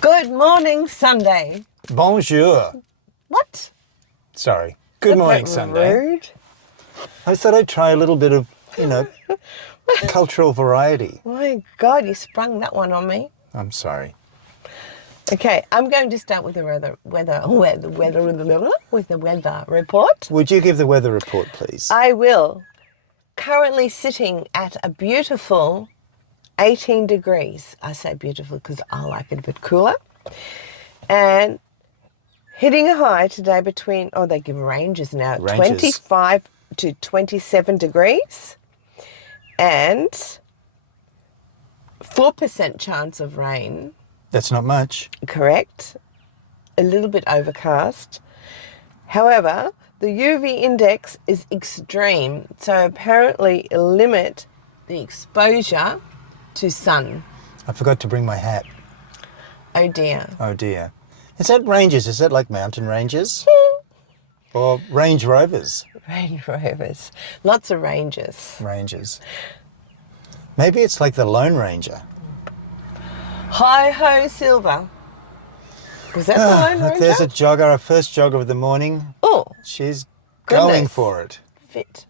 Good morning, Sunday. Bonjour. What? Sorry. Good morning, Sunday. Rude. I thought I'd try a little bit of, cultural variety. My God, you sprung that one on me. I'm sorry. Okay, I'm going to start with the weather report. Would you give the weather report, please? I will. Currently sitting at a beautiful 18 degrees. I say beautiful because I like it a bit cooler. And hitting a high today between, they give ranges now, 25 to 27 degrees. And 4% chance of rain. That's not much. Correct. A little bit overcast. However, the UV index is extreme, so apparently limit the exposure to sun. I forgot to bring my hat. Oh dear. Oh dear. Is that ranges? Is that like mountain ranges? Or Range Rovers? Range Rovers. Lots of ranges. Ranges. Maybe it's like the Lone Ranger. Hi-ho, Silver. Was that the Lone Ranger? There's a jogger, our first jogger of the morning. Oh, She's going goodness. for it. Fit.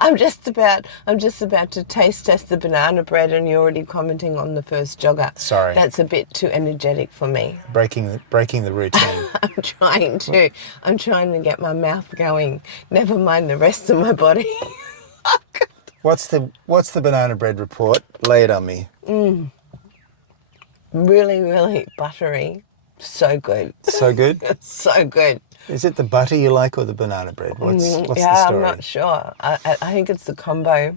I'm just about to taste test the banana bread and you're already commenting on the first jogger. Sorry. That's a bit too energetic for me. Breaking the routine. I'm trying to get my mouth going. Never mind the rest of my body. What's the banana bread report? Lay it on me. Really, really buttery. So good. So good? So good. Is it the butter you like or the banana bread? What's the story? I'm not sure. I think it's the combo.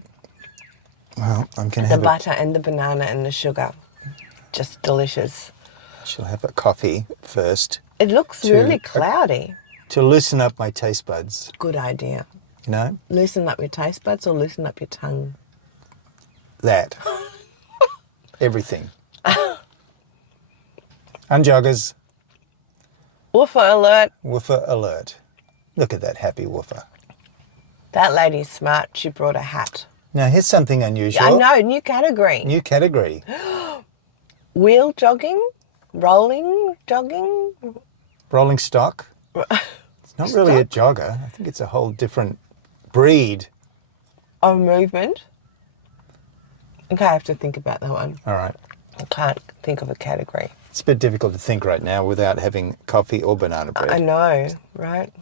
Well, I'm going to The have butter and the banana and the sugar. Just delicious. I shall have a coffee first It looks really cloudy. to loosen up my taste buds. Good idea. You know? Loosen up your taste buds or loosen up your tongue? That. Everything. Unjoggers. Woofer alert. Woofer alert. Look at that happy woofer. That lady's smart. She brought a hat. Now, here's something unusual. I know, new category. New category. Wheel jogging? Rolling jogging? Rolling stock. It's not really a jogger. I think it's a whole different breed. Oh, movement? Okay, I have to think about that one. All right. I can't think of a category. It's a bit difficult to think right now without having coffee or banana bread. I know, right?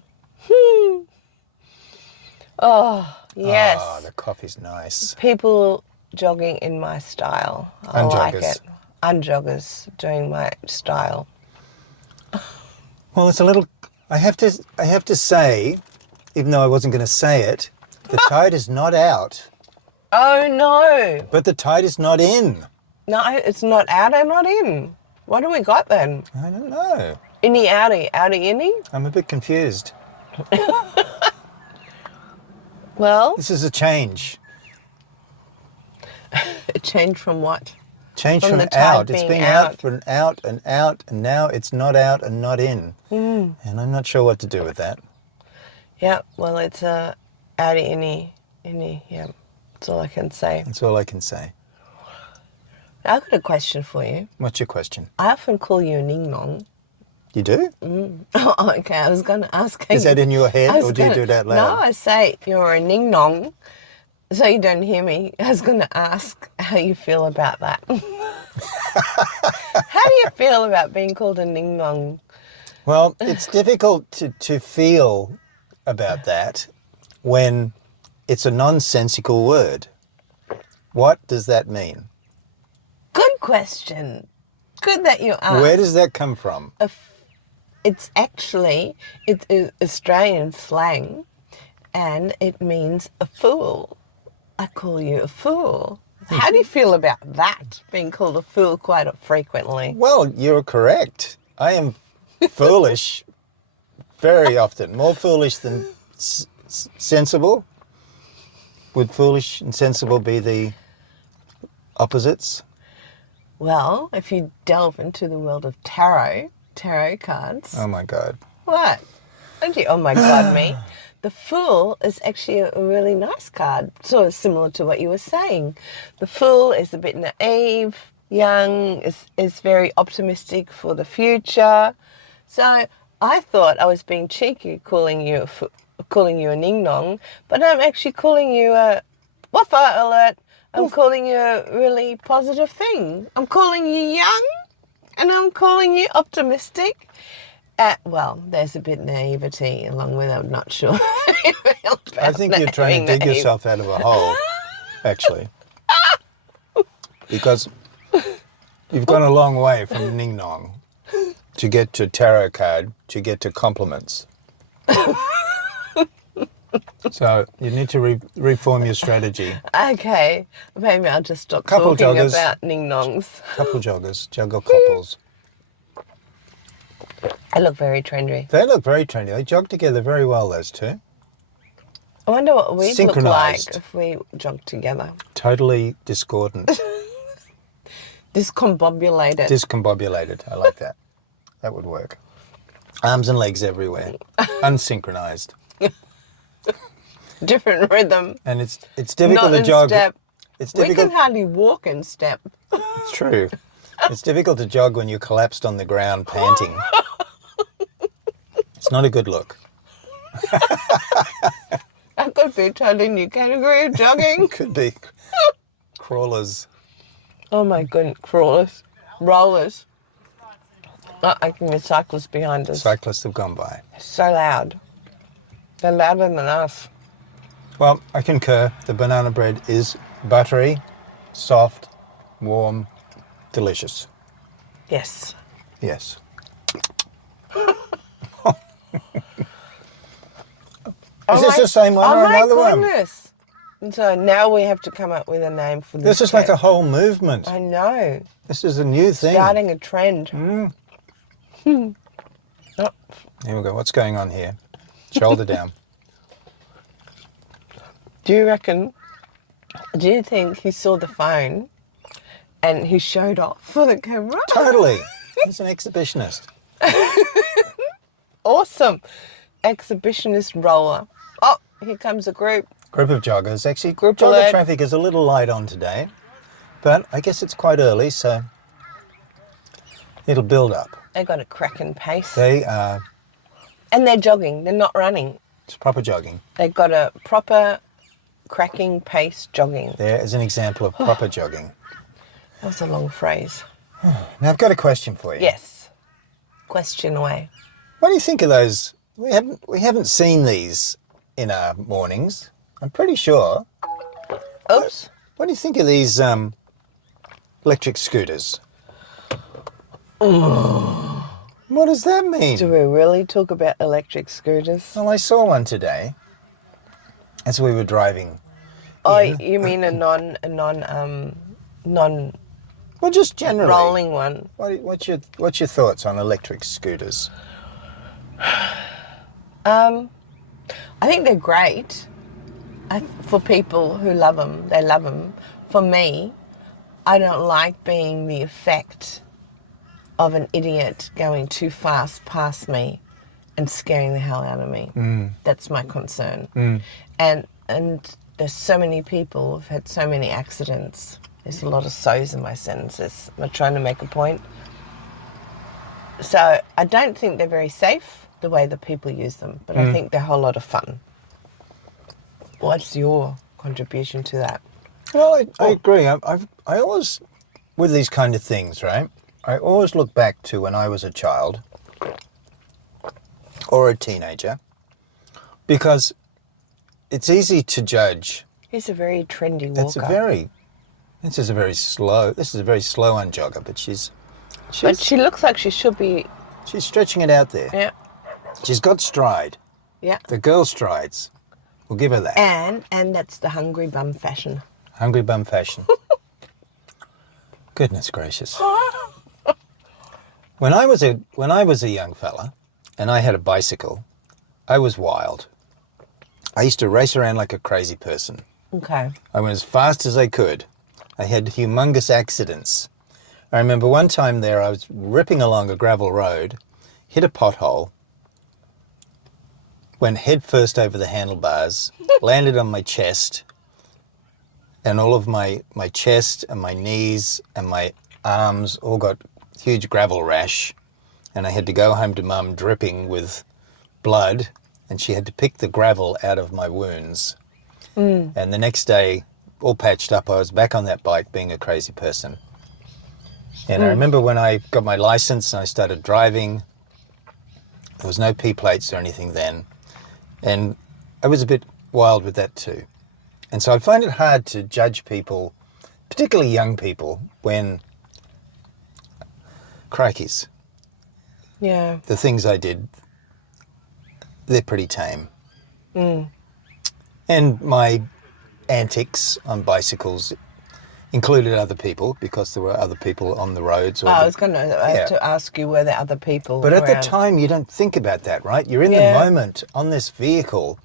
Oh, yes. Oh, the coffee's nice. People jogging in my style. I like it. Unjoggers doing my style. Well, it's a little. I have to say, even though I wasn't going to say it, the tide is not out. Oh no! But the tide is not in. No, it's not out and not in. What do we got then? I don't know. Innie outie, outie innie? I'm a bit confused. Well, This is a change. a change from what? Change From from the tide out. It's being been out. for an out, and now it's not out and not in. And I'm not sure what to do with that. Yeah, well, it's a outie innie, yeah. That's all I can say. That's all I can say. I've got a question for you. What's your question? I often call you a ning nong. You do? Oh, okay, I was going to ask. Is that in your head, or do you do it out No, loud? I say you're a ning nong, so you don't hear me. I was going to ask how you feel about that. How do you feel about being called a ning nong? Well, it's difficult to feel about that when it's a nonsensical word. What does that mean? Good question. Good that you asked. Where does that come from? It's Australian slang, and it means a fool. I call you a fool. How do you feel about that, being called a fool quite frequently? Well, you're correct. I am foolish very often. More foolish than sensible. Would foolish and sensible be the opposites? Well, if you delve into the world of tarot cards. Oh my God. What? Don't you? Oh my God, me. The Fool is actually a really nice card, sort of similar to what you were saying. The Fool is a bit naive, young, is very optimistic for the future. So I thought I was being cheeky calling you a ning nong, but I'm actually calling you a waffa alert. I'm calling you a really positive thing. I'm calling you young, and I'm calling you optimistic. Well, there's a bit naivety along with it. I'm not sure. I think you're trying to dig yourself out of a hole, actually. Because you've gone a long way from ning nong to get to tarot card, to get to compliments. So you need to reform your strategy. Okay, maybe I'll just stop Couple talking joggers. about ning nongs. Couple joggers, juggle couples. They look very trendy. They look very trendy. They jog together very well, those two. I wonder what we'd look like Synchronised. if we jogged together. Totally discordant. Discombobulated. Discombobulated. I like that. That would work. Arms and legs everywhere. Unsynchronized. Different rhythm. And it's difficult Not to in jog. step. It's We difficult. can hardly walk in step. It's true. It's difficult to jog when you're collapsed on the ground panting. It's not a good look. That could be a totally new category of jogging. Could be crawlers. Oh my goodness, crawlers. Rollers. Oh, I can hear cyclists behind us. Cyclists have gone by. So loud. They're louder than us. Well, I concur. The banana bread is buttery, soft, warm, delicious. Yes. Yes. Is this the same one or another one? Oh one? my goodness. And so now we have to come up with a name for This this. is like a whole movement. I know. This is a new thing. Starting a trend. Here we go. What's going on here? Shoulder down. Do you think he saw the phone and he showed off for the camera? Totally. He's an exhibitionist. Awesome. Exhibitionist roller. Oh, here comes a group. Group of joggers. Actually, Group jogger alert. traffic is a little light on today, but I guess it's quite early, so it'll build up. They got a cracking pace. They are, And they're jogging. They're not running. it's proper jogging. They've got a proper cracking pace jogging. There is an example of proper jogging. That was a long phrase. Now, I've got a question for you. Yes. Question away. What do you think of those? We haven't seen these in our mornings. I'm pretty sure. Oops. What do you think of these electric scooters? What does that mean? Do we really talk about electric scooters? Well, I saw one today as we were driving. Oh, in. you mean a non Well, just generally. rolling one? What's your thoughts on electric scooters? I think they're great. For people who love them, they love them. For me, I don't like being the effect of an idiot going too fast past me and scaring the hell out of me. That's my concern. And there's so many people who've had so many accidents. There's a lot of so's in my sentences. Am I trying to make a point? So I don't think they're very safe the way that people use them, but I think they're a whole lot of fun. What's your contribution to that? Well, I agree. I always, with these kind of things, right? I always look back to when I was a child or a teenager, because it's easy to judge. He's a very trendy walker. This is a very slow one jogger, but But she looks like she should be. she's stretching it out there. Yeah, She's got stride. yeah. The girl strides. We'll give her that. And that's the hungry bum fashion. Hungry bum fashion. Goodness gracious. When I was a young fella and I had a bicycle, I was wild. I used to race around like a crazy person. Okay. I went as fast as I could. I had humongous accidents. I remember one time there I was ripping along a gravel road, hit a pothole, went head first over the handlebars, landed on my chest, and all of my chest and my knees and my arms all got huge gravel rash, and I had to go home to Mum dripping with blood, and she had to pick the gravel out of my wounds. And the next day, all patched up, I was back on that bike being a crazy person. And I remember when I got my license and I started driving, there was no P plates or anything then. And I was a bit wild with that too. And so I find it hard to judge people, particularly young people, when, crikeys, Yeah. the things I did, they're pretty tame. And my antics on bicycles included other people, because there were other people on the roads. Or I was going to ask you, were there other people But at the around? time, you don't think about that, right? You're in the moment on this vehicle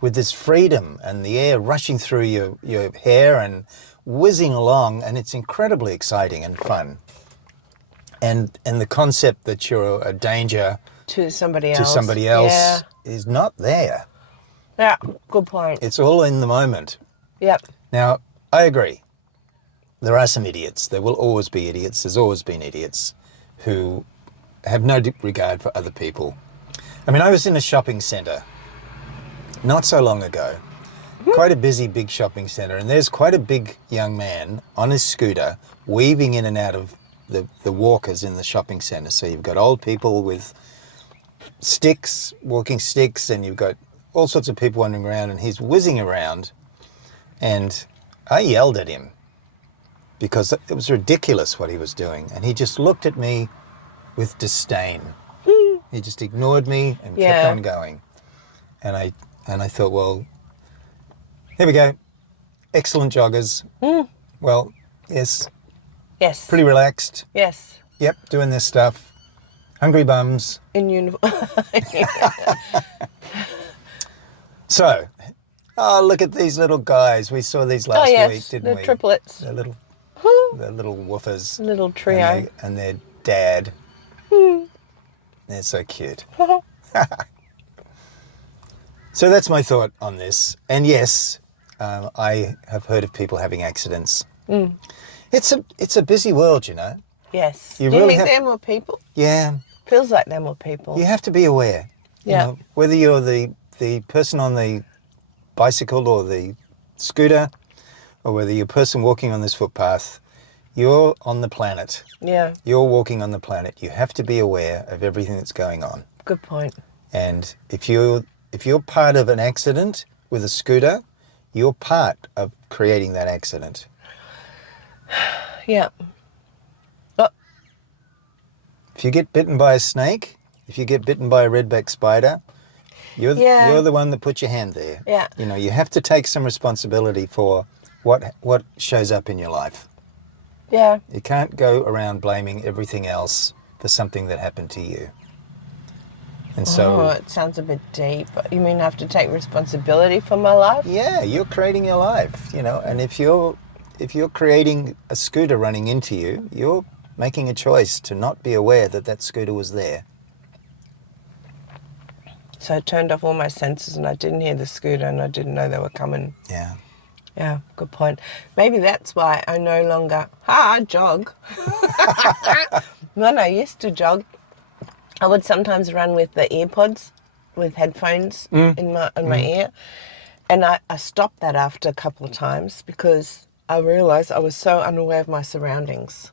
with this freedom and the air rushing through your hair and whizzing along, and it's incredibly exciting and fun. And the concept that you're a danger To somebody else. else is not there. Yeah, good point. It's all in the moment. Yep. Now, I agree. There are some idiots. There will always be idiots. There's always been idiots who have no regard for other people. I mean, I was in a shopping centre not so long ago, quite a busy, big shopping centre, and there's quite a big young man on his scooter weaving in and out of the walkers in the shopping centre. So you've got old people with sticks, walking sticks, and you've got all sorts of people wandering around, and he's whizzing around, and I yelled at him because it was ridiculous what he was doing, and he just looked at me with disdain. He just ignored me and kept on going. And I thought, well, here we go. Excellent joggers. Well, yes. Yes. Pretty relaxed. Yes. Yep, doing this stuff. Hungry bums. In uniform. So, look at these little guys. We saw these last week, didn't we? The triplets. The little woofers. Little trio. And their dad. They're so cute. So that's my thought on this. And yes, I have heard of people having accidents. It's a busy world, you know. Yes. You Do you really think have- there are more people? Yeah. Feels like there are more people. You have to be aware. Yeah. You know, whether you're the person on the bicycle or the scooter, or whether you're a person walking on this footpath, you're on the planet. Yeah. You're walking on the planet. You have to be aware of everything that's going on. Good point. And if you're part of an accident with a scooter, you're part of creating that accident. Yeah. Oh, If you get bitten by a snake, if you get bitten by a redback spider, you're the one that put your hand there. Yeah. You know, you have to take some responsibility for what shows up in your life. yeah. You can't go around blaming everything else for something that happened to you. And so, Oh, it sounds a bit deep. You mean I have to take responsibility for my life? yeah, you're creating your life, you know, and if you're creating a scooter running into you, you're making a choice to not be aware that scooter was there. So I turned off all my senses and I didn't hear the scooter and I didn't know they were coming. Yeah. Yeah, good point. Maybe that's why I no longer jog. When I used to jog, I would sometimes run with the earpods, with headphones in my ear, and I stopped that after a couple of times because I realised I was so unaware of my surroundings.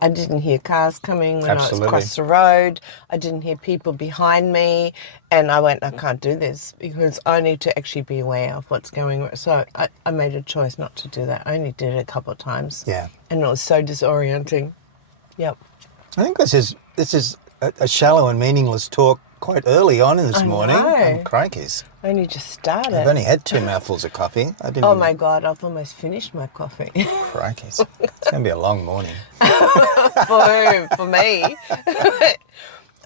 I didn't hear cars coming when I was across the road. I didn't hear people behind me. And I went, I can't do this because I need to actually be aware of what's going on. So I made a choice not to do that. I only did it a couple of times. Yeah. And it was so disorienting. Yep. I think this is a shallow and meaningless talk quite early on in this morning. know. Crikeys. I only just started. I've only had 2 mouthfuls of coffee. I didn't Oh even- my God, I've almost finished my coffee. Crikeys. It's going to be a long morning. For me.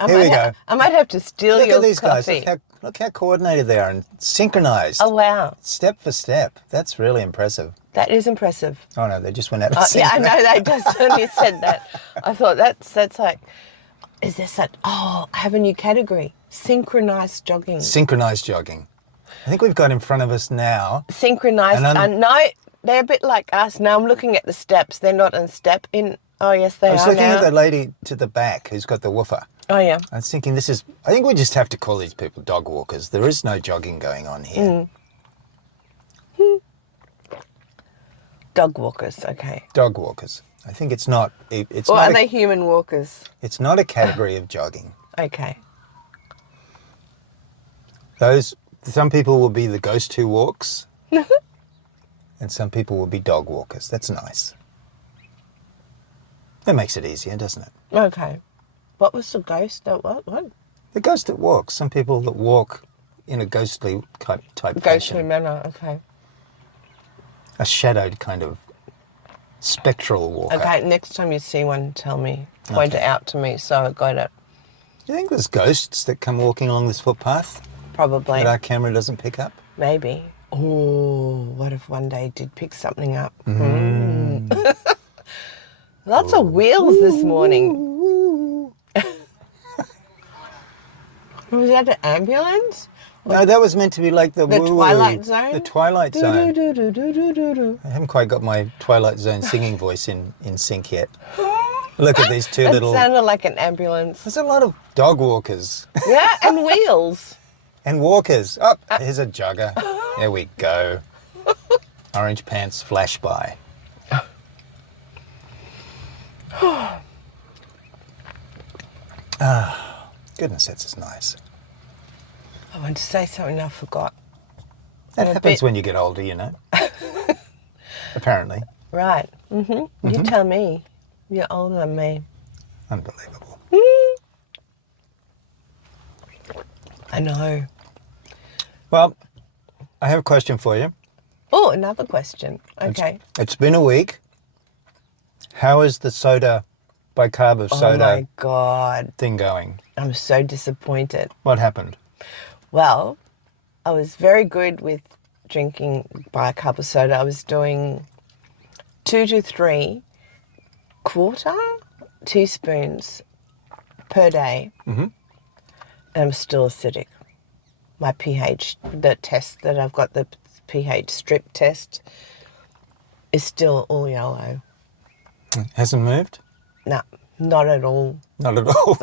Here we go. I might have to steal Look your at these coffee. guys. Look how coordinated they are and synchronized. Oh, wow. Step for step. That's really impressive. That is impressive. Oh no, they just went out of sync. Yeah, I know, they just only said that. I thought that's like, is this I have a new category, synchronized jogging. Synchronized jogging. I think we've got in front of us now. Synchronized, And no, they're a bit like us. Now I'm looking at the steps. They're not in step. In Oh, yes, they I was are looking now. at the lady to the back who's got the woofer. Oh, yeah. I was thinking I think we just have to call these people dog walkers. There is no jogging going on here. Dog walkers, okay. Dog walkers. I think it's not. It's Or not. are they human walkers? It's not a category of jogging. Okay. Some people will be the ghost who walks, and some people will be dog walkers. That's nice. That makes it easier, doesn't it? Okay. What was the ghost that what? The ghost that walks. Some people that walk in a ghostly type Ghostly fashion. manner, okay. A shadowed kind of spectral walker. Okay, next time you see one, tell me. Point it out to me so I got it. Do you think there's ghosts that come walking along this footpath Probably. that our camera doesn't pick up? Maybe. Oh, what if one day it did pick something up? Lots of wheels this morning. Was that an ambulance? No, that was meant to be like the woo-woo, Twilight Zone? The Twilight Zone. Do-do-do-do-do-do-do. I haven't quite got my Twilight Zone singing voice in sync yet. Look at these two That little... sounded like an ambulance. There's a lot of dog walkers Yeah, and wheels. and walkers. Oh, here's a jogger. There we go. Orange pants flash by. Goodness, that's just nice. I wanted to say something I forgot. That A happens bit- when you get older, you know. Apparently. Right. You tell me. You're older than me. Unbelievable. I know. Well, I have a question for you. Oh, another question. Okay. It's been a week. How is the soda, bicarb of Oh soda my God. thing going? I'm so disappointed. What happened? Well, I was very good with drinking bicarb of soda. I was doing 2 to 3 quarter teaspoons per day. And I'm still acidic. My pH, the test that I've got, the pH strip test, is still all yellow. Hasn't moved? No, not at all. Not at all.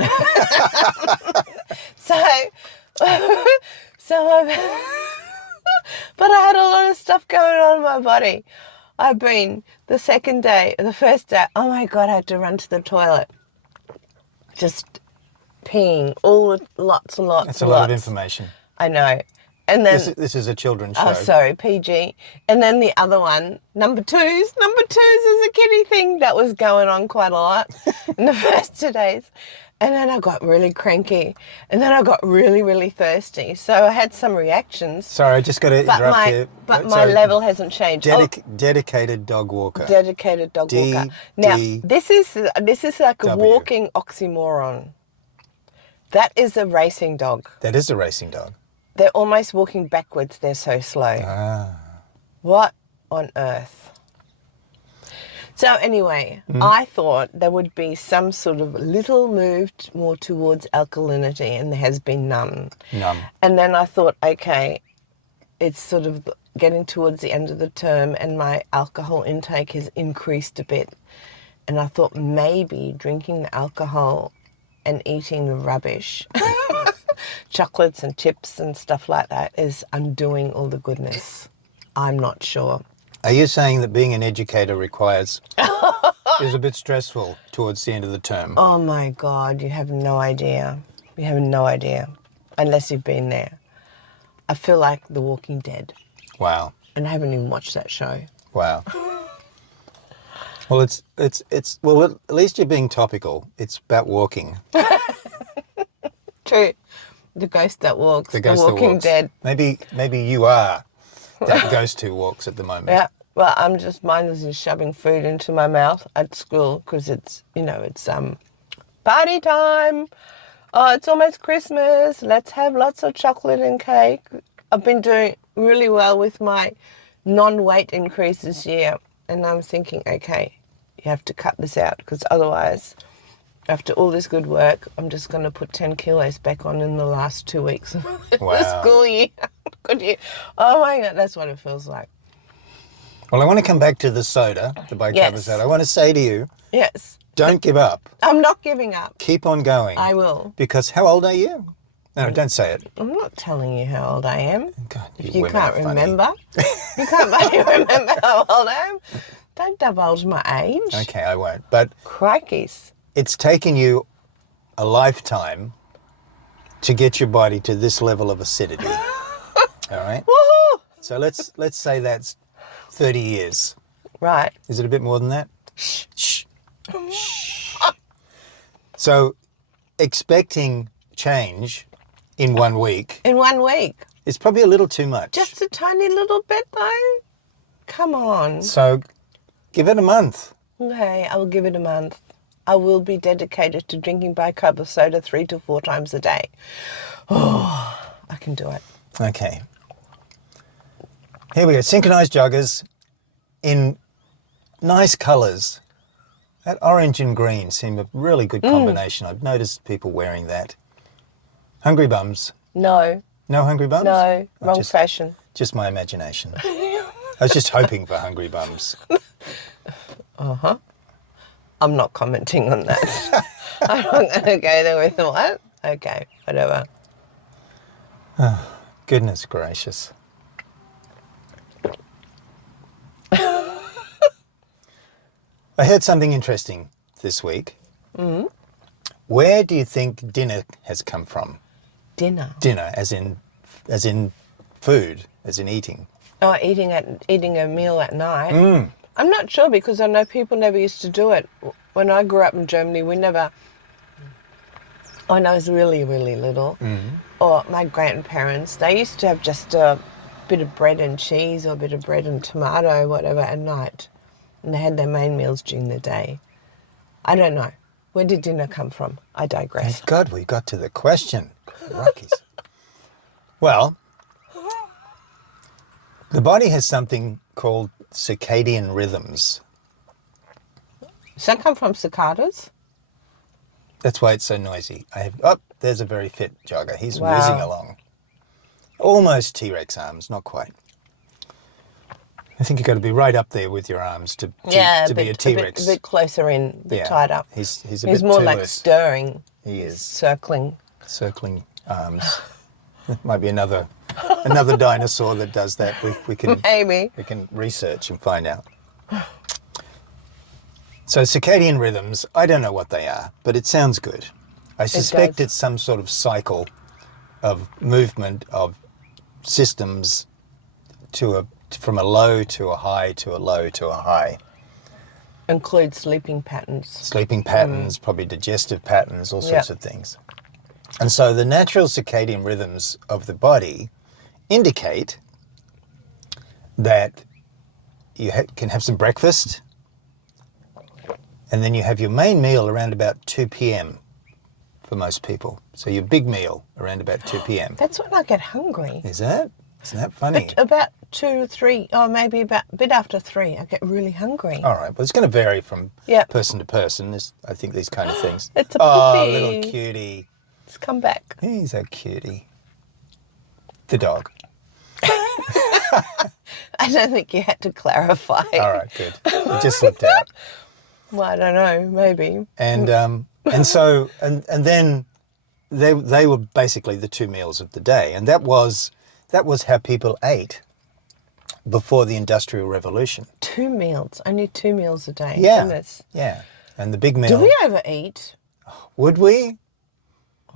So I've, but I had a lot of stuff going on in my body. I've been the first day, oh my God, I had to run to the toilet. Just peeing lots and lots That's and a lot lots. of information. I know. And then, This is a children's show. oh, sorry, PG. And then the other one, number twos is a kiddie thing that was going on quite a lot in the first 2 days. And then I got really cranky. And then I got really, really thirsty. So I had some reactions. Sorry, I just got to interrupt you. But my Sorry. level hasn't changed. Dedicated dog walker. Dedicated dog walker. Now, this is like a W. walking oxymoron. That is a racing dog. That is a racing dog. They're almost walking backwards. They're so slow. What on earth? So anyway, I thought there would be some sort of little move more towards alkalinity, and there has been none. None. And then I thought, okay, it's sort of getting towards the end of the term and my alcohol intake has increased a bit. And I thought maybe drinking the alcohol and eating the rubbish, chocolates and chips and stuff like that, is undoing all the goodness. I'm not sure. Are you saying that being an educator is a bit stressful towards the end of the term? Oh my God, you have no idea. You have no idea, unless you've been there. I feel like The Walking Dead. Wow. And I haven't even watched that show. Wow. Well, well, at least you're being topical. It's about walking. True. The ghost that walks. The ghost that Walking walks. Dead. Maybe you are that ghost who walks at the moment. Yeah. Well, mine is just shoving food into my mouth at school because it's party time. Oh, it's almost Christmas. Let's have lots of chocolate and cake. I've been doing really well with my non-weight increase this year. And I'm thinking, okay, you have to cut this out because otherwise, after all this good work, I'm just going to put 10 kilos back on in the last 2 weeks of the school year. Good year. Oh my God, that's what it feels like. Well, I want to come back to the soda, the bicarb Yes. soda. I want to say to you, Yes. Don't give up. I'm not giving up. Keep on going. I will. Because how old are you? No, don't say it. I'm not telling you how old I am. God, If you women can't are funny. remember, you can't remember how old I am. Don't divulge my age. Okay, I won't. But Crikeys. it's taken you a lifetime to get your body to this level of acidity. All right? Woohoo! So let's say that's 30 years. Right. Is it a bit more than that? Shh. Shh. Shh. So expecting change in 1 week In 1 week. is probably a little too much. Just a tiny little bit, though. Come on. So give it a month. Okay, I will give it a month. I will be dedicated to drinking bicarb of soda 3 to 4 times a day. Oh, I can do it. Okay. Here we go. Synchronized joggers in nice colours. That orange and green seem a really good combination. I've noticed people wearing that. Hungry bums. No, No hungry bums? no, Oh, wrong fashion. Just my imagination. I was just hoping for hungry bums. I'm not commenting on that. I'm not going to go there with what? Okay, whatever. Goodness gracious. I heard something interesting this week. Mm-hmm. Where do you think dinner has come from? Dinner. Dinner, as in food, as in eating. Oh, eating a meal at night. I'm not sure because I know people never used to do it. When I grew up in Germany, when I was really, really little, or my grandparents, they used to have just a bit of bread and cheese or a bit of bread and tomato, whatever, at night. And they had their main meals during the day. I don't know. Where did dinner come from? I digress. Thank God we got to the question. Rockies. Well, the body has something called circadian rhythms. Does that come from cicadas? That's why it's so noisy. There's a very fit jogger. He's Wow. whizzing along. Almost T-Rex arms, not quite. I think you've got to be right up there with your arms to be a T-Rex. A bit closer in, a bit tied up. He's He's more too like loose. stirring. He is. Circling. Circling arms. Might be another dinosaur that does that. We can Maybe. we can research and find out. So circadian rhythms, I don't know what they are, but it sounds good. I suspect does. it's some sort of cycle of movement of systems from a low to a high to a low to a high. Includes sleeping patterns. Sleeping patterns, probably digestive patterns, all sorts of things. And so the natural circadian rhythms of the body indicate that you can have some breakfast and then you have your main meal around about 2 p.m. for most people. So your big meal around about 2 p.m. That's when I get hungry. Isn't that funny? But about 2, 3, or maybe about a bit after 3, I get really hungry. All right. Well, it's going to vary from person to person, I think, these kind of things. It's a Oh, puppy. little cutie. It's come back. He's a cutie. The dog. I don't think you had to clarify. All right, good. It just slipped out. Well, I don't know, maybe. And then they were basically the 2 meals of the day, and that was how people ate before the Industrial Revolution. 2 meals, only 2 meals a day. Yeah, Goodness. yeah. And the big meal. Do we overeat? Would we?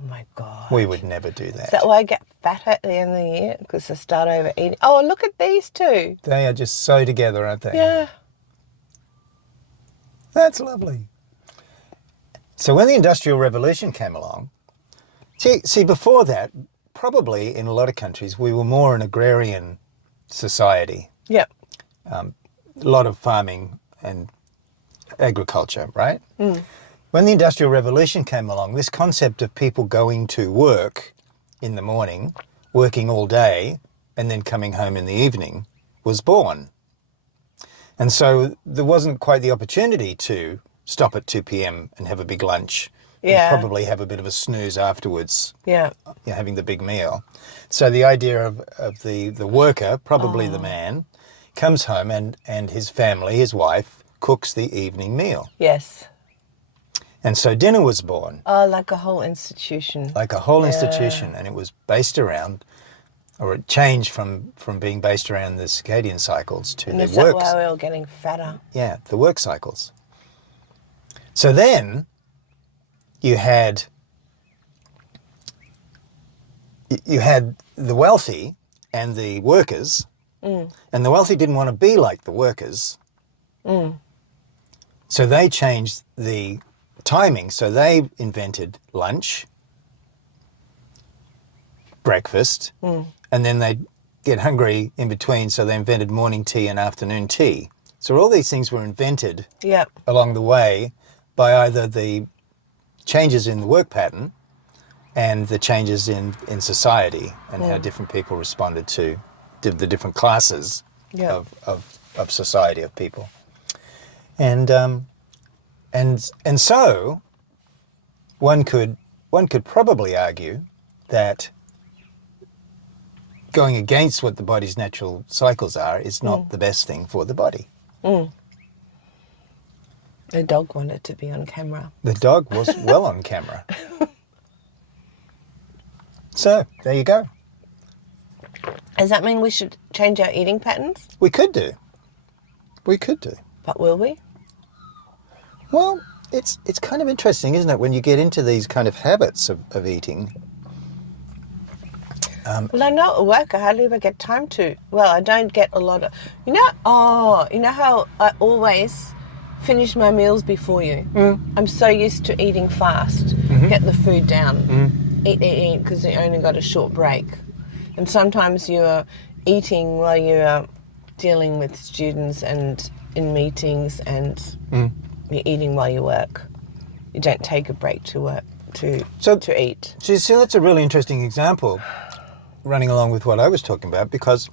Oh my God. We would never do that. Is that why I get fat at the end of the year? Because I start overeating. Oh, look at these two. They are just so together, aren't they? Yeah. That's lovely. So when the Industrial Revolution came along, see before that, probably in a lot of countries, we were more an agrarian society. Yep. A lot of farming and agriculture, right? When the Industrial Revolution came along, this concept of people going to work in the morning, working all day, and then coming home in the evening was born. And so there wasn't quite the opportunity to stop at 2 p.m. and have a big lunch and probably have a bit of a snooze afterwards, having the big meal. So the idea of the worker, probably the man, comes home and his family, his wife, cooks the evening meal. Yes. And so dinner was born. Oh, like a whole institution. Like a whole Yeah. institution, and it was based around, or it changed from being based around the circadian cycles to And the is that work. why we're all getting fatter? Yeah, the work cycles. So then you had the wealthy and the workers, and the wealthy didn't want to be like the workers. So they changed the timing. So they invented lunch, breakfast, and then they'd get hungry in between, so they invented morning tea and afternoon tea. So all these things were invented Yep. along the way by either the changes in the work pattern and the changes in society and how different people responded to the different classes of society, of people. And so one could probably argue that going against what the body's natural cycles are is not the best thing for the body. The dog wanted to be on camera. The dog was well on camera. So, there you go. Does that mean we should change our eating patterns? We could do. We could do. But will we? Well, it's kind of interesting, isn't it, when you get into these kind of habits of eating. Well, I know at work I hardly ever get time to. Well, I don't get a lot of... you know how I always finish my meals before you? I'm so used to eating fast. Get the food down. Eat, because you only got a short break. And sometimes you're eating while you're dealing with students and in meetings, and you're eating while you work. You don't take a break to work, to eat. So that's a really interesting example, running along with what I was talking about, because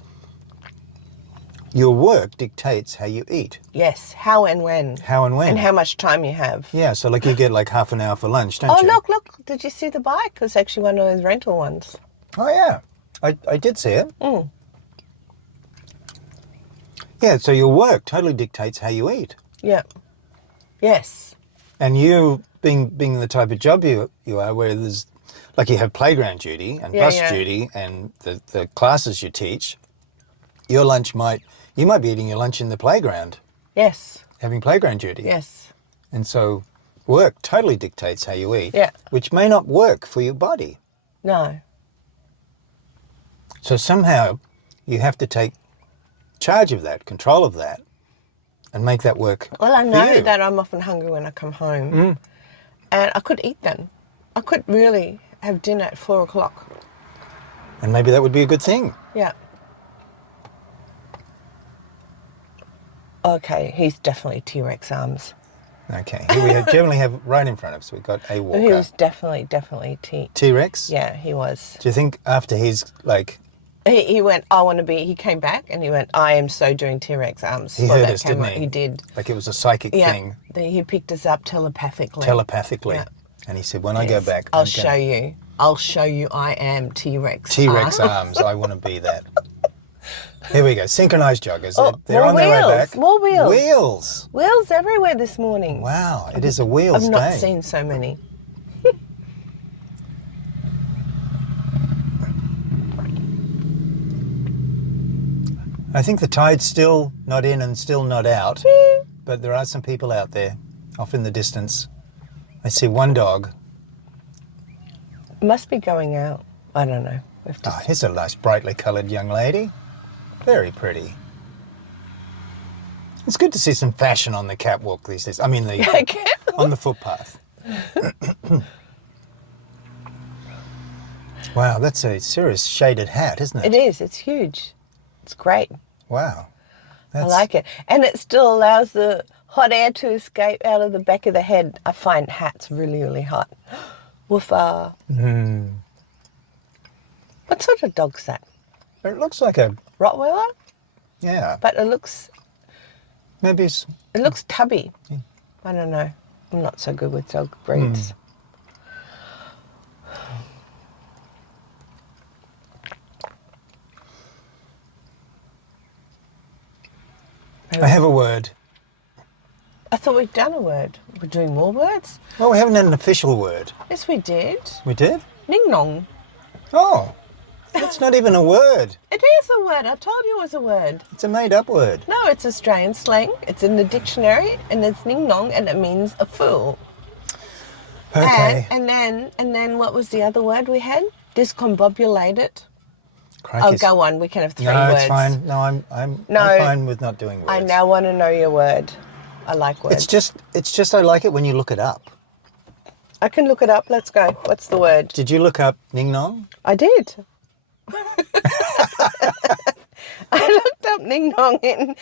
your work dictates how you eat. Yes, how and when. How and when. And how much time you have. Yeah, so like you get like half an hour for lunch, don't you? Oh, look, did you see the bike? It was actually one of those rental ones. Oh, yeah. I did see it. Yeah, so your work totally dictates how you eat. Yeah. Yes. And you, being the type of job you are, where there's, like you have playground duty and bus duty and the classes you teach, your lunch you might be eating your lunch in the playground. Yes. Having playground duty. Yes. And so work totally dictates how you eat. Yeah. Which may not work for your body. No. So somehow you have to take charge of that, control of that, and make that work. Well, I know for you. that I'm often hungry when I come home. And I could eat then. I could really have dinner at 4 o'clock. And maybe that would be a good thing. Yeah. Okay, he's definitely T-Rex arms. Okay, here we generally have right in front of us, we've got a walker. He was definitely T-Rex? Yeah, he was. Do you think after he's like... He went, I want to be... He came back and he went, I am so doing T-Rex arms. He heard us, didn't he? He did. Like it was a psychic thing. He picked us up telepathically. Yeah. And he said, when I go back... I'll show you. I'll show you I am T-Rex. T-Rex arms, I want to be that. Here we go, synchronised joggers. Oh, they're on their way back. More wheels. Wheels. Wheels everywhere this morning. Wow, it is a wheels I've day. not seen so many. I think the tide's still not in and still not out, but there are some people out there, off in the distance. I see one dog. It must be going out. I don't know. We have to Oh, here's a nice brightly coloured young lady. Very pretty. It's good to see some fashion on the catwalk these days. I mean, on the footpath. Wow, that's a serious shaded hat, isn't it? It is. It's huge. It's great. Wow. I like it. And it still allows the hot air to escape out of the back of the head. I find hats really, really hot. Woofa. What sort of dog's that? It looks like a... Rottweiler? Yeah. But it looks Maybe it's... It looks tubby. Yeah. I don't know. I'm not so good with dog breeds. I have a word. I thought we'd done a word. We're doing more words? Well, we haven't had an official word. Yes, we did. We did? Ning nong. Oh, that's not even a word. It is a word. I told you it was a word. It's a made-up word. No, it's Australian slang. It's in the dictionary, and it's ning nong, and it means a fool. Okay. And then what was the other word we had? Discombobulated. Crikey. Oh, go on. We can have three No, words. it's fine. No, I'm No. fine with not doing words. I now want to know your word. I like words. It's just I like it when you look it up. I can look it up. Let's go. What's the word? Did you look up Ning Nong? I did. I looked up Ning Nong and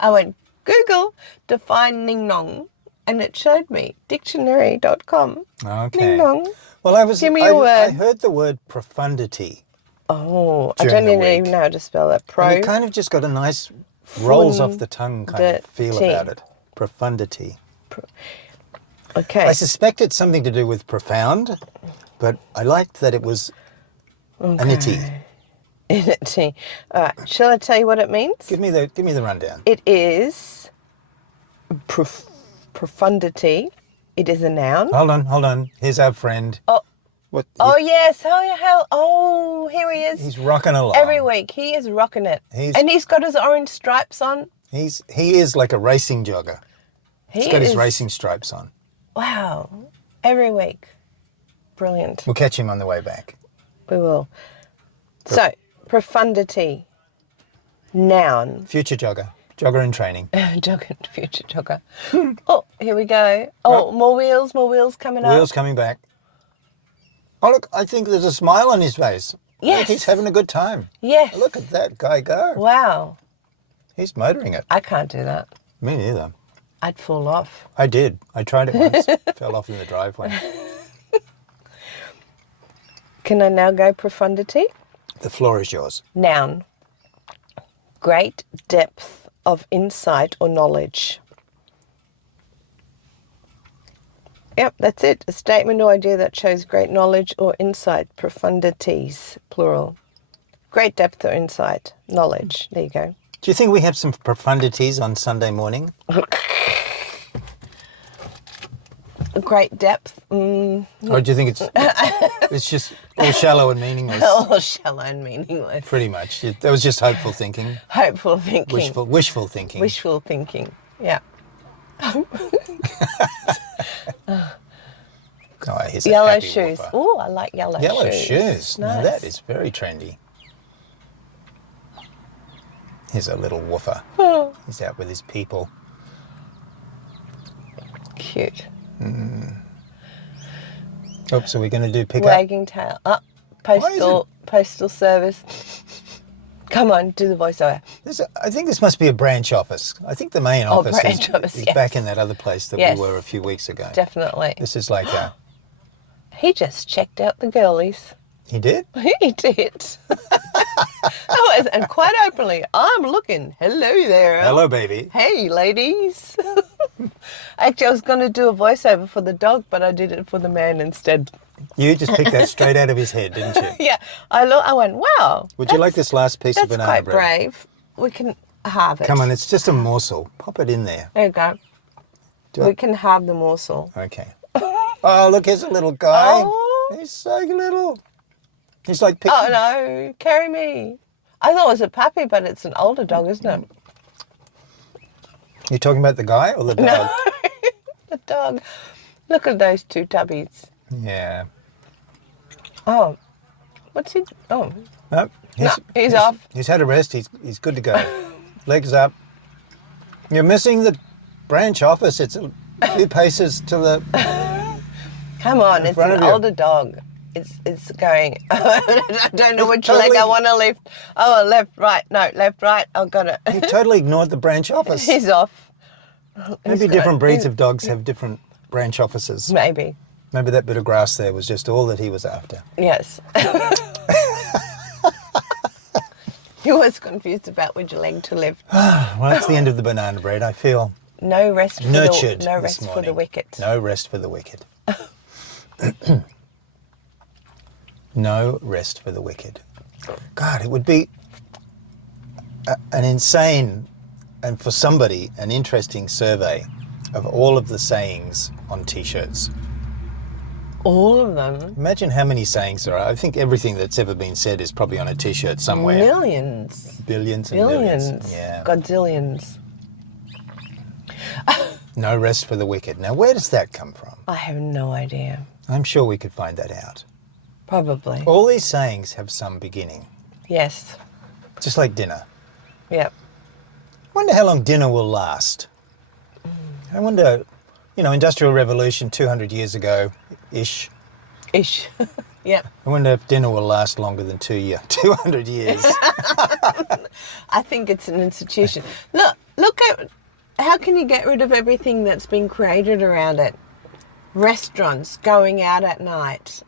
I went, Google, define Ning Nong, and it showed me dictionary.com. Okay. Ning Nong. Well, Give me a word. I heard the word profundity. Oh, I During don't the even week. know how to spell that. And it kind of just got a nice rolls off the tongue kind of feel Profundity. about it. Profundity. Okay. I suspect it's something to do with profound, but I liked that it was an itty. Inity. All right. Shall I tell you what it means? Give me the rundown. It is profundity. It is a noun. Hold on. Here's our friend. Oh. What? Oh, yes. Oh, here he is. He's rocking along. Every week. He is rocking it. And he's got his orange stripes on. He is like a racing jogger. He's got his racing stripes on. Wow. Every week. Brilliant. We'll catch him on the way back. We will. So, profundity. Noun. Future jogger. Jogger in training. Future jogger. Oh, here we go. Oh, more wheels coming up. Wheels coming back. Oh, look, I think there's a smile on his face. Yes. I think he's having a good time. Yes. Look at that guy go. Wow. He's motoring it. I can't do that. Me neither. I'd fall off. I did. I tried it once. Fell off in the driveway. Can I now go profundity? The floor is yours. Noun. Great depth of insight or knowledge. Yep, that's it. A statement or idea that shows great knowledge or insight. Profundities, plural. Great depth or insight, knowledge. There you go. Do you think we have some profundities on Sunday morning? Great depth. Or do you think it's just all shallow and meaningless? All shallow and meaningless. Pretty much. That was just hopeful thinking. Hopeful thinking. Wishful thinking. Wishful thinking. Yeah. Oh, here's a Yellow happy shoes. woofer. Oh, I like yellow shoes. Yellow shoes. Now Nice. that is very trendy. Here's a little woofer. Oh, He's out with his people. cute. Oh, so we're going to do pick up. Wagging tail. Oh, postal service. Come on, do the voiceover. I think this must be a branch office. I think the main office branch office, is yes. back in that other place that Yes. we were a few weeks ago. Definitely. This is like a... He just checked out the girlies. He did? He did. Oh, and quite openly, I'm looking. Hello there. Hello, baby. Hey, ladies. Actually, I was going to do a voiceover for the dog, but I did it for the man instead. You just picked that straight out of his head, didn't you? Yeah. I went, wow. Would you like this last piece of That's banana quite bread? brave. We can halve it. Come on, it's just a morsel. Pop it in there. There you go. Do We I- can halve the morsel. Okay. Oh, look, here's a little guy. Oh. He's so little. He's like picking... Oh, no. Carry me. I thought it was a puppy, but it's an older dog, isn't it? You talking about the guy or the dog? No. The dog. Look at those two tubbies. Yeah. Oh. What's he... Oh. Nope. He's off. He's had a rest. He's good to go. Legs up. You're missing the branch office. It's a few paces to the... Come on, it's front an of you. older dog. It's going. I don't know which leg totally- I want to lift. Oh, left, right. No, left, right. I've got it. He totally ignored the branch office. He's off. Maybe different breeds of dogs have different branch offices. Maybe. Maybe that bit of grass there was just all that he was after. Yes. He was confused about which leg to lift. Well, that's the end of the banana bread. I feel No rest for nurtured no this rest for the morning. wicked. No rest for the wicked. No rest for the wicked. God, it would be an insane and for somebody, an interesting survey of all of the sayings on T-shirts. All of them. Imagine how many sayings there are. I think everything that's ever been said is probably on a T-shirt somewhere. Millions. Billions and Billions. billions. Yeah. Godzillions. No rest for the wicked. Now, where does that come from? I have no idea. I'm sure we could find that out. Probably. All these sayings have some beginning. Yes. Just like dinner. Yep. I wonder how long dinner will last. I wonder, Industrial Revolution 200 years ago-ish. Ish. Yep. I wonder if dinner will last longer than 200 years. I think it's an institution. Look at how can you get rid of everything that's been created around it? Restaurants, going out at night.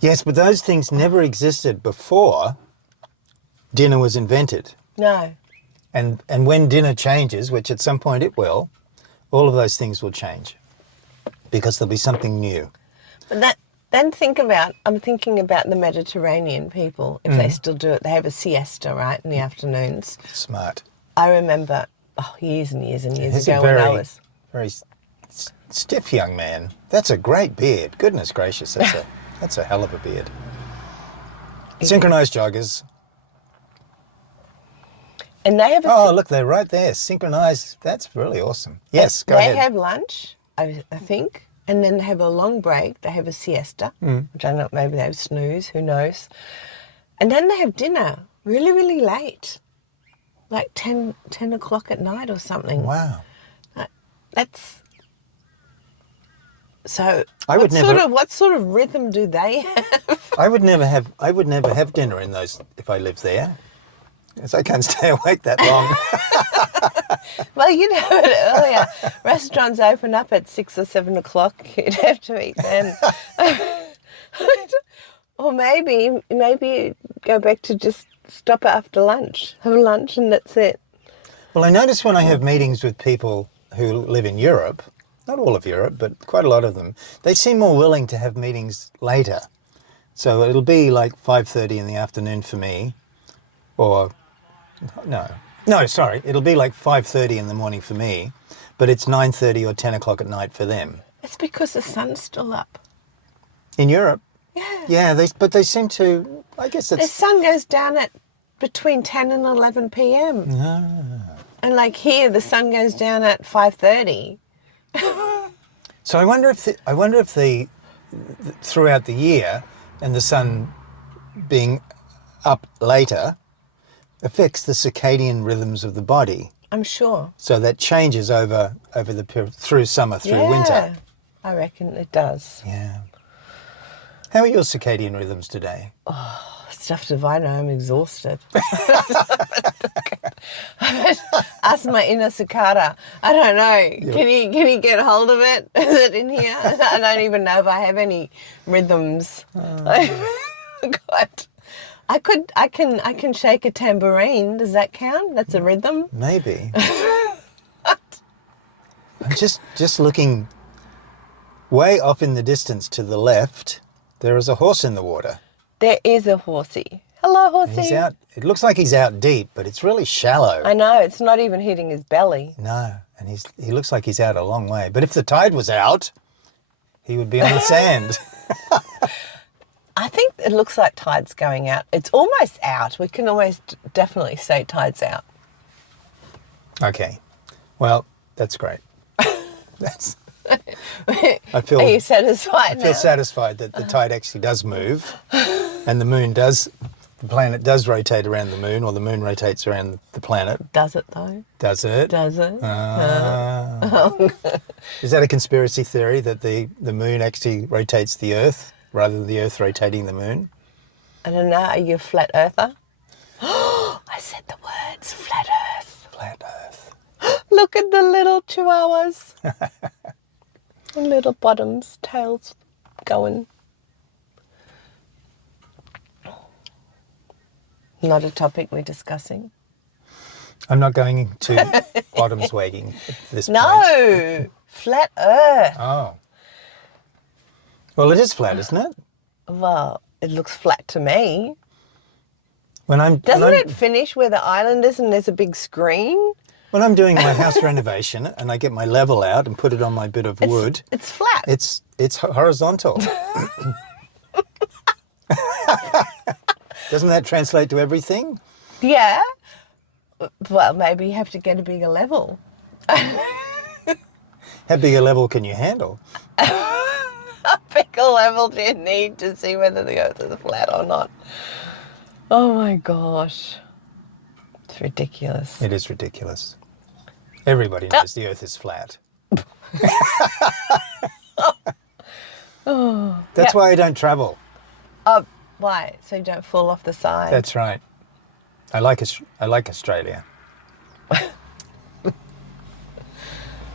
Yes, but those things never existed before dinner was invented. No. And when dinner changes, which at some point it will, all of those things will change because there'll be something new. But I'm thinking about the Mediterranean people, if they still do it. They have a siesta, right, in the afternoons. Smart. I remember, years and years and years He's ago a very, when I was... very stiff young man. That's a great beard. Goodness gracious, that's a hell of a beard. Synchronized joggers. And they have Oh, look, they're right there. Synchronized. That's really awesome. Yes, go ahead. They have lunch, I think, and then they have a long break. They have a siesta, which I don't know, maybe they have snooze, who knows. And then they have dinner really, really late, like 10 o'clock at night or something. Wow. That's... So what sort of rhythm do they have? I would never have dinner in those if I lived there. Because I can't stay awake that long. Well, you'd have it earlier. Restaurants open up at 6 or 7 o'clock. You'd have to eat then. Or maybe go back to just stop after lunch, have lunch, and that's it. Well, I notice when I have meetings with people who live in Europe, not all of Europe, but quite a lot of them, they seem more willing to have meetings later. So it'll be like 5:30 in the afternoon for me, or it'll be like 5:30 in the morning for me, but it's 9:30 or 10 o'clock at night for them. It's because the sun's still up. In Europe? Yeah. Yeah, they seem to, I guess The it's... sun goes down at between 10 and 11 p.m. Ah. And like here, the sun goes down at 5:30. So I wonder if throughout the year and the sun being up later affects the circadian rhythms of the body. I'm sure. So that changes over the period through summer, through winter. I reckon it does. Yeah. How are your circadian rhythms today? Stuff to I know, I'm exhausted. Ask my inner cicada. I don't know. Can you get hold of it? Is it in here? I don't even know if I have any rhythms. God. I can shake a tambourine. Does that count? That's a rhythm? Maybe. I'm just looking way off in the distance to the left. There is a horse in the water. There is a horsey. Hello, horsey. He's out. It looks like he's out deep, but it's really shallow. I know. It's not even hitting his belly. No, and he looks like he's out a long way. But if the tide was out, he would be on the sand. I think it looks like tide's going out. It's almost out. We can almost definitely say tide's out. Okay. Well, that's great. That's... Are you satisfied I feel now? satisfied that the tide actually does move, and the planet does rotate around the moon, or the moon rotates around the planet. Does it though? Does it? Does it? Is that a conspiracy theory that the moon actually rotates the Earth rather than the Earth rotating the moon? I don't know. Are you a flat earther? I said the words flat earth. Flat Earth. Look at the little chihuahuas. The little bottoms, tails going. Not a topic we're discussing. I'm not going to bottoms wagging at this point. No! Flat earth. Oh. Well, it is flat, isn't it? Well, it looks flat to me. Doesn't it finish where the island is and there's a big screen? When I'm doing my house renovation and I get my level out and put it on my bit of wood, it's flat. It's horizontal. Doesn't that translate to everything? Yeah. Well, maybe you have to get a bigger level. How big a level can you handle? How big a level do you need to see whether the earth is flat or not? Oh my gosh. It's ridiculous. It is ridiculous. Everybody knows the earth is flat. That's why I don't travel. Oh, why? So you don't fall off the side? That's right. I like Australia.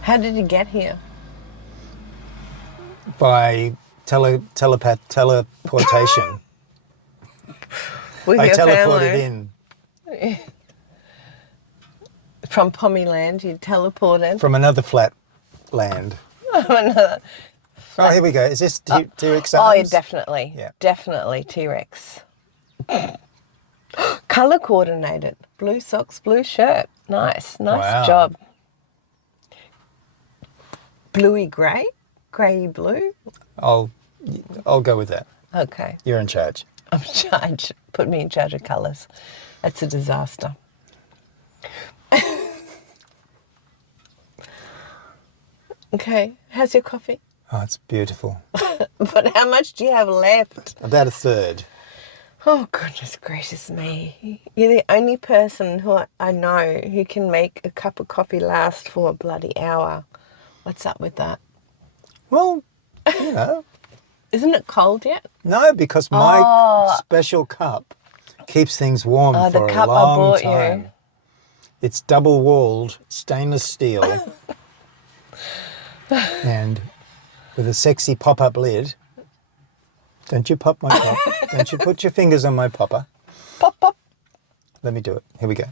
How did you get here? By teleportation. With I your teleported family? in. From Pommyland, you teleported? From another flat land. Another. Oh, here we go. Is this T-Rex Oh, arms? yeah, definitely. Yeah. Definitely T-Rex. Colour coordinated. Blue socks, blue shirt. Nice. Nice Wow. job. Bluey grey? Grey blue? I'll go with that. Okay. You're in charge. I'm in charge. Put me in charge of colours. That's a disaster. Okay. How's your coffee? Oh, it's beautiful. But how much do you have left? About a third. Oh, goodness gracious me. You're the only person who I know who can make a cup of coffee last for a bloody hour. What's up with that? Well, you know. Isn't it cold yet? No, because my special cup keeps things warm Oh, the for a cup I long bought time. you. It's double-walled stainless steel and with a sexy pop-up lid. Don't you pop my pop. Don't you put your fingers on my popper. Pop, pop. Let me do it. Here we go.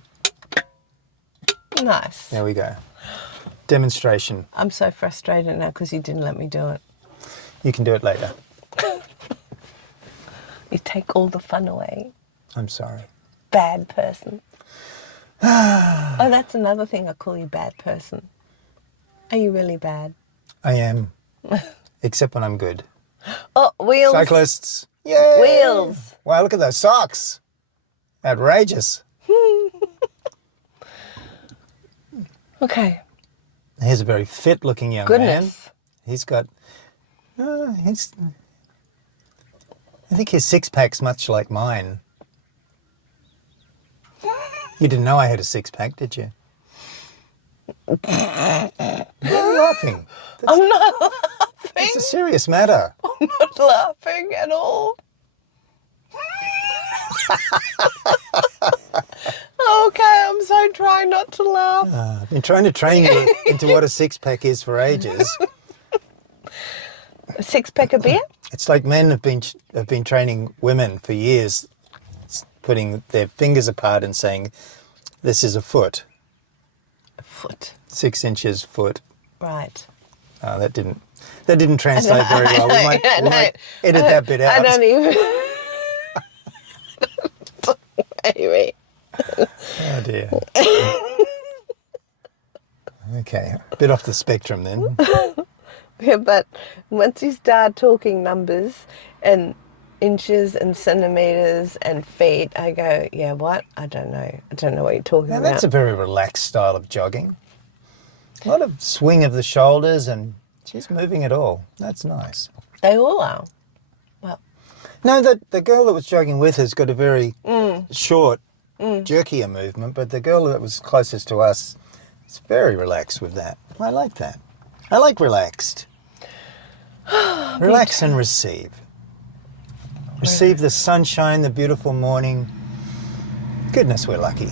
Nice. There we go. Demonstration. I'm so frustrated now because you didn't let me do it. You can do it later. You take all the fun away. I'm sorry. Bad person. Oh, that's another thing. I call you bad person. Are you really bad? I am. Except when I'm good. Oh, wheels. Cyclists. Yay! Wheels. Wow, look at those socks. Outrageous. Okay. Here's a very fit-looking young man. Goodness. He's got... I think his six-pack's much like mine. You didn't know I had a six-pack, did you? Why are you laughing? I'm not laughing. It's a serious matter. I'm not laughing at all. Okay, I'm so trying not to laugh. I've been trying to train you into what a six-pack is for ages. A six-pack of beer? It's like men have been training women for years, putting their fingers apart and saying, "This is a foot." A foot. 6 inches foot. Right. Oh, that didn't translate very well. We might edit that bit out. I don't even... Maybe. Oh dear. Okay, a bit off the spectrum then. Yeah, but once you start talking numbers and inches and centimetres and feet, I go, yeah, what? I don't know. I don't know what you're talking Now about. that's a very relaxed style of jogging. A lot of swing of the shoulders and she's moving it all. That's nice. They all are. Well, No, the girl that was jogging with has got a very short, jerkier movement, but the girl that was closest to us is very relaxed with that. I like that. I like relaxed. Relax and receive. Receive the sunshine, the beautiful morning. Goodness, we're lucky.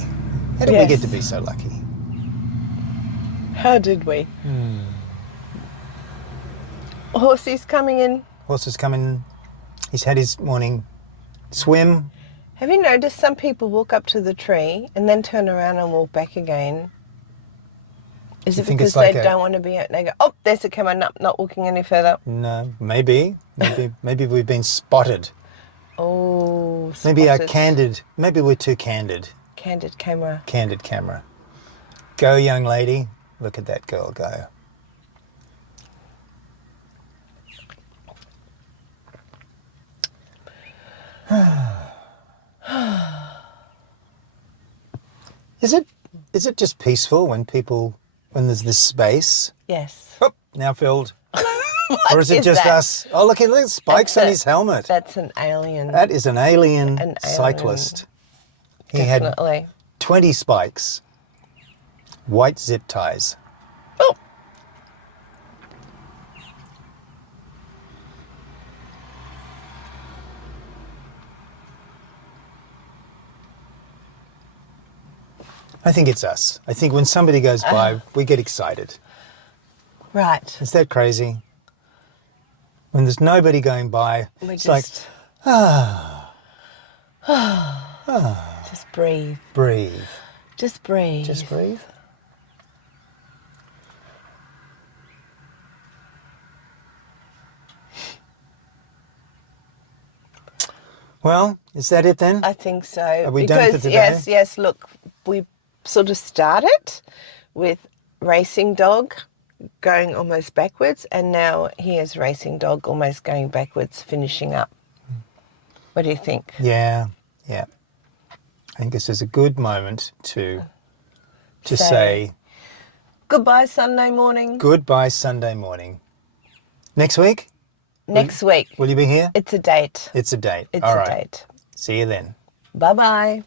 How did we get to be so lucky? how did we? Horsey's coming in. Horse is coming. He's had his morning swim. Have you noticed some people walk up to the tree and then turn around and walk back again? Is You it think because it's like they don't want to be out? They go, oh, there's a camera, not walking any further. No, maybe we've been spotted. Oh, Maybe our spotted. candid, maybe we're too candid. Candid camera. Candid camera. Go, young lady. Look at that girl go. Is it just peaceful when there's this space? Yes. Oh, now filled. Or is it is just that? us? Oh, look at the spikes on his helmet. That's an alien. That is an alien An alien. cyclist. He Definitely. had 20 spikes. White zip ties. Oh. I think it's us. I think when somebody goes by, we get excited. Right. Is that crazy? When there's nobody going by, it's like, just breathe. breathe. Just breathe. Just breathe. Well, is that it then? I think so. Are we done for today? Yes, look, we sort of started with racing dog going almost backwards, and now here's racing dog almost going backwards, finishing up. What do you think? Yeah. I think this is a good moment to say goodbye Sunday morning. goodbye Sunday morning. Next week? Next week. Will you be here? It's a date. It's a date. It's All a right. date. See you then. Bye-bye.